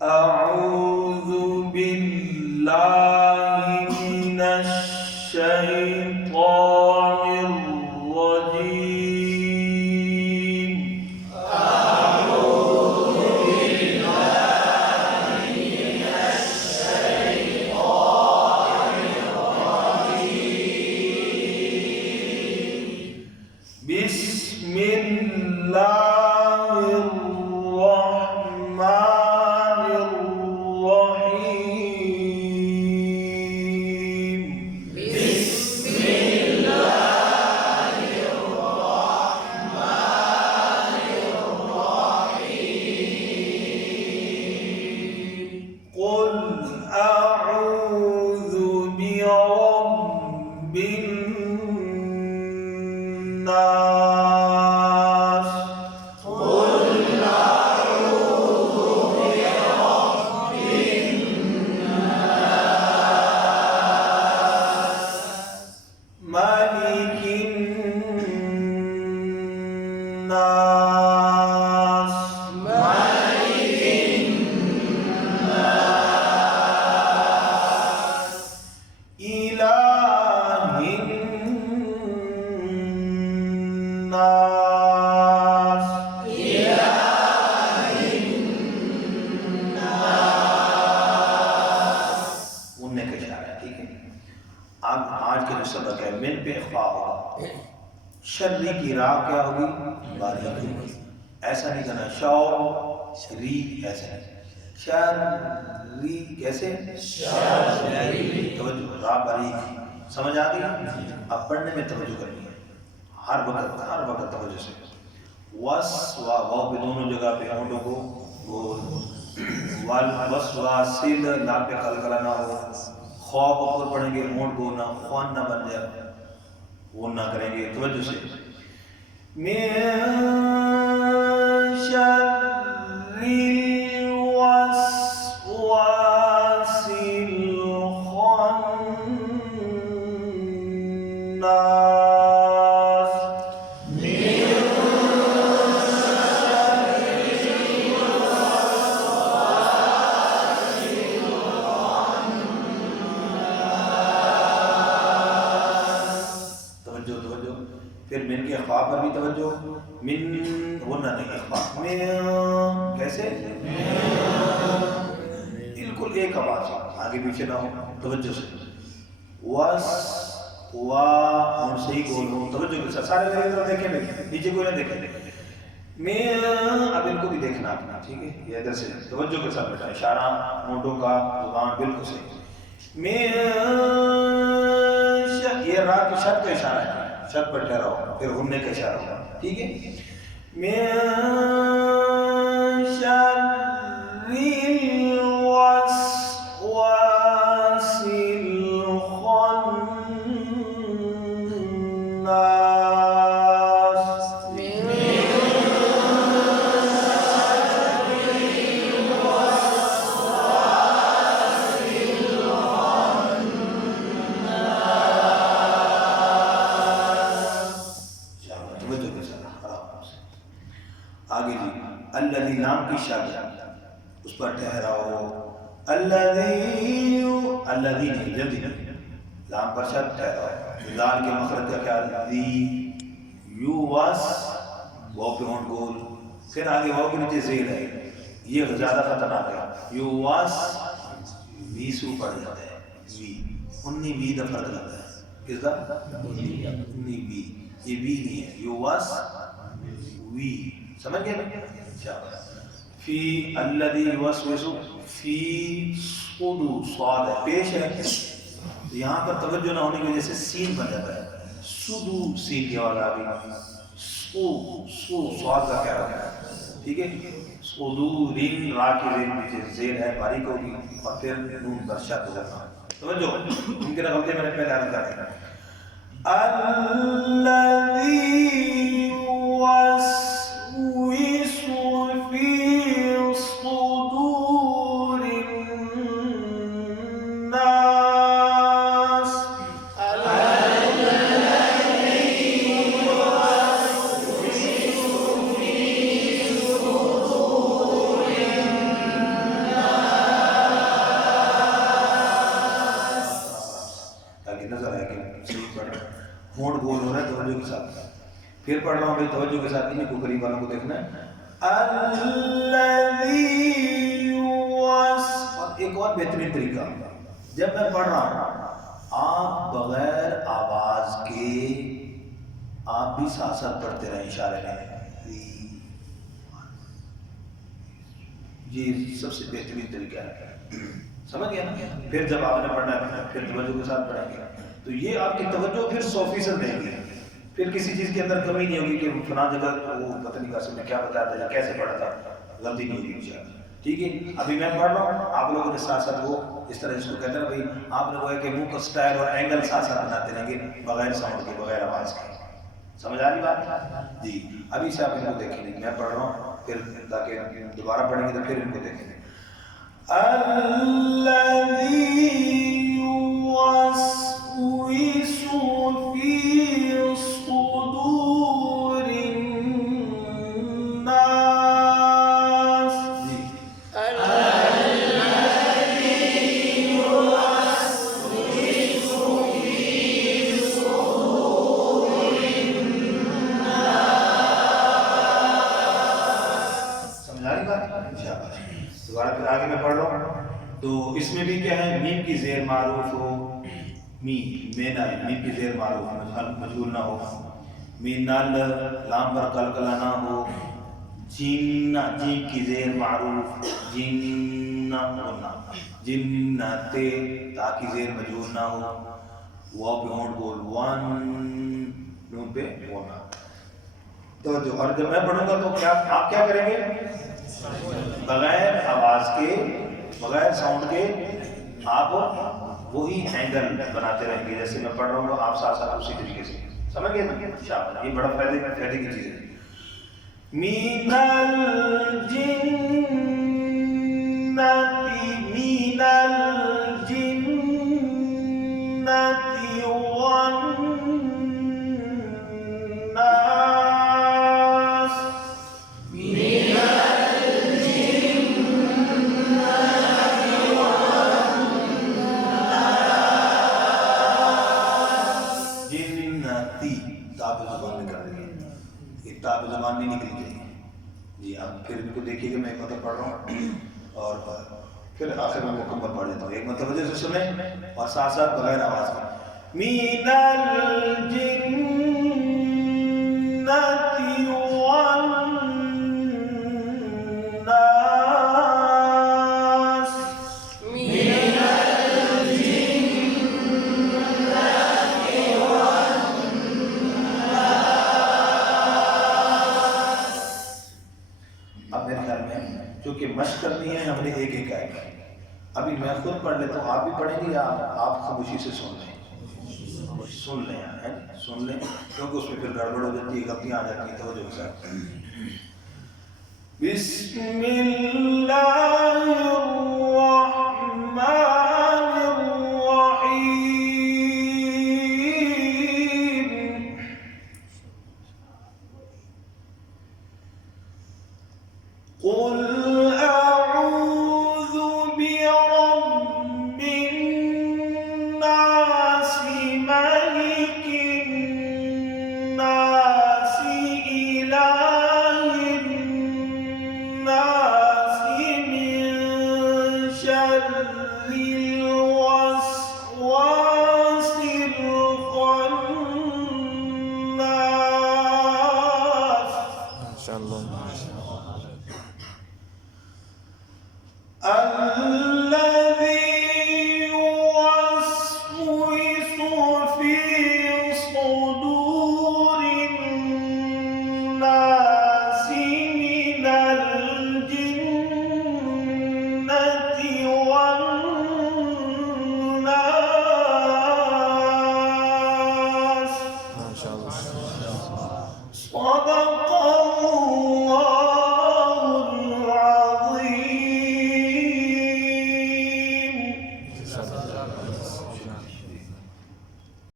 أعوذ بالله من الشيطان الرجيم. أعوذ بالله من الشيطان الرجيم. بسم الله الرحمن الرحيم. بسم الله الرحمن الرحيم. قل أعوذ برب الناس. قل أعوذ برب الناس. ملك الناس. ملك الناس. إله الناس. إله الناس. उनने का इशारा है, ठीक है। अब आज के जो सबक है मिन पे इख्फा होगा, शर्री की राह क्या होगी, बारीक होगी। ऐसा नहीं करना शौ री, ऐसा नहीं शर्री, कैसे शर्री, तवज्जो राह बारीक, समझ आ गई। अब पढ़ने में तवज्जो करनी है, हर वक्त तवज्जो से। वस वा वाव पे दोनों जगह पे होंठों को गोल, वल वस वा सिल ला पे कलकला ना हो, खौफ ऊपर पढ़ेंगे होंठ को ना ख्वान ना बन जाए, वो ना करेंगे तवज्जो से। मिन शर्रिल वस्वासिल खन्नास। तवज्जो तवज्जो, फिर मिन के ख्वा पर भी तवज्जो। मिन वरना नहीं ख्वा में, कैसे बिल्कुल एक आवाज, आगे पीछे ना हो, तवज्जो से। वस वा और सही गोल हो, तवज्जो के साथ। सारे मेरी तरफ देखें, नीचे कोई ना देखे। मैं अब इनको भी देखना अपना, ठीक है। ये इधर से तवज्जो के साथ बेटा, इशारा होंठों का, जुबान बिल्कुल सही। मैं ये रात की शर्त का इशारा है, शर्त पर ठहराओ, फिर घूमने का इशारा होगा, ठीक है। मैं शर्रिल वस्वासिल खन्नास। आगे जी, अल्लज़ी नाम की शादी, उस पर ठहराओ। अल्लज़ी, अल्लज़ी नहीं, जल्दी नहीं, लाम पर शर्त ठहराओ। लाल के मखरज का ख्याल, दी यू वास, वाव पे होंठ गोल, फिर आगे वाव के नीचे ज़ेर है, ये ज़्यादा खतरनाक है। यू वास वी से ऊपर जाता है, वी उन्नी वी दा फर्क लगता है, किसका उन्नी वी, ये वी नहीं है, यू वास वी, समझ गए। फी अल्लज़ी युवस्विसु फी सुदू, स्वाद है, पेश है, यहाँ पर तवज्जो ना होने की वजह से सीन बन जाता है, सुदू सीन की आवाज आ गई, सु सु स्वाद का क्या होगा, ठीक है। सुदू रिन, रा की रिन पीछे ज़ेर है, बारीक होगी, और फिर नून बरशात हो जाता है। तवज्जो, उनके गलती मैंने पहले अर्ज कर दिया। अल्लज़ी युवस्विसु फी सुदूरिन नास। हो रहा है तवज्जो के साथ। फिर पढ़ रहा हूँ भाई तवज्जो के साथ, इन्हीं को करीब वालों को देखना है। और एक और बेहतरीन तरीका, जब मैं पढ़ रहा हूँ आप बगैर आवाज के आप भी साथ साथ पढ़ते रहे इशारे में, ये सबसे बेहतरीन तरीका है, समझ गया ना। फिर जब आपने पढ़ना है फिर तवज्जो के साथ पढ़ेंगे तो ये आपकी तवज्जो फिर 100% रहेगी, फिर किसी चीज़ के अंदर कमी नहीं होगी कि फलां जगह वो पता नहीं कासिम ने क्या बताया था या कैसे पढ़ा था, गलती नहीं होगी इंशाअल्लाह। ठीक है, अभी मैं पढ़ रहा हूँ, आप लोगों ने साथ साथ वो इस तरह जिसको कहते हैं ना भाई, आप लोगों के मुंह का स्टाइल और एंगल साथ साथ बनाते रहेंगे बगैर साउंड के, बगैर आवाज़ के। समझ आ रही बात जी? अभी से आप इनको देखेंगे, मैं पढ़ रहा हूँ फिर ताकि दोबारा पढ़ेंगे तो फिर इनको देखेंगे। दोबारा फिर आगे मैं पढ़ रहा हूँ तो इसमें भी क्या है, मीम की जेर मारूफ हो, मीम की जेर मारूफ मजबूर ना हो, मीनल लाम पर कलकला ना हो, जिन्ना जीम की जेर मारूफ जिन्ना होना, जिन्नते ताकि जेर मजबूर ना हो, वाव पे होंठ बोल वन नून पे होना। तो जो और जब मैं पढ़ूंगा तो क्या आप क्या करेंगे, बगैर आवाज के बगैर साउंड के आप वही एंगल बनाते रहेंगे जैसे मैं पढ़ रहा हूँ, आप साथ साथ उसी तरीके से, समझ गए ना। शाबाश, ये बड़ा फायदे की चीज है। मीनल जिन्नती मीनल जिन्नती वन्नास, ताब ज़बान नहीं निकली जाएगी जी। अब फिर इनको देखिए कि मैं एक मतलब पढ़ रहा हूँ और फिर आखिर में मुकम्मल पढ़ देता हूँ, एक मतलब वजह से सुने और साथ साथ बगैर आवाज़ में। मीनल जिन्नति वन्नास, क्योंकि मशक करनी है हमने एक एक आएगा। अभी मैं खुद पढ़ लेता हूँ, आप भी पढ़ेंगे या आप खामोशी से सुन लें, सुन लें क्योंकि उसमें फिर गड़बड़ हो जाती है, गलतियाँ आ जाती हैं। तवज्जो के साथ बिस्मिल्लाहिर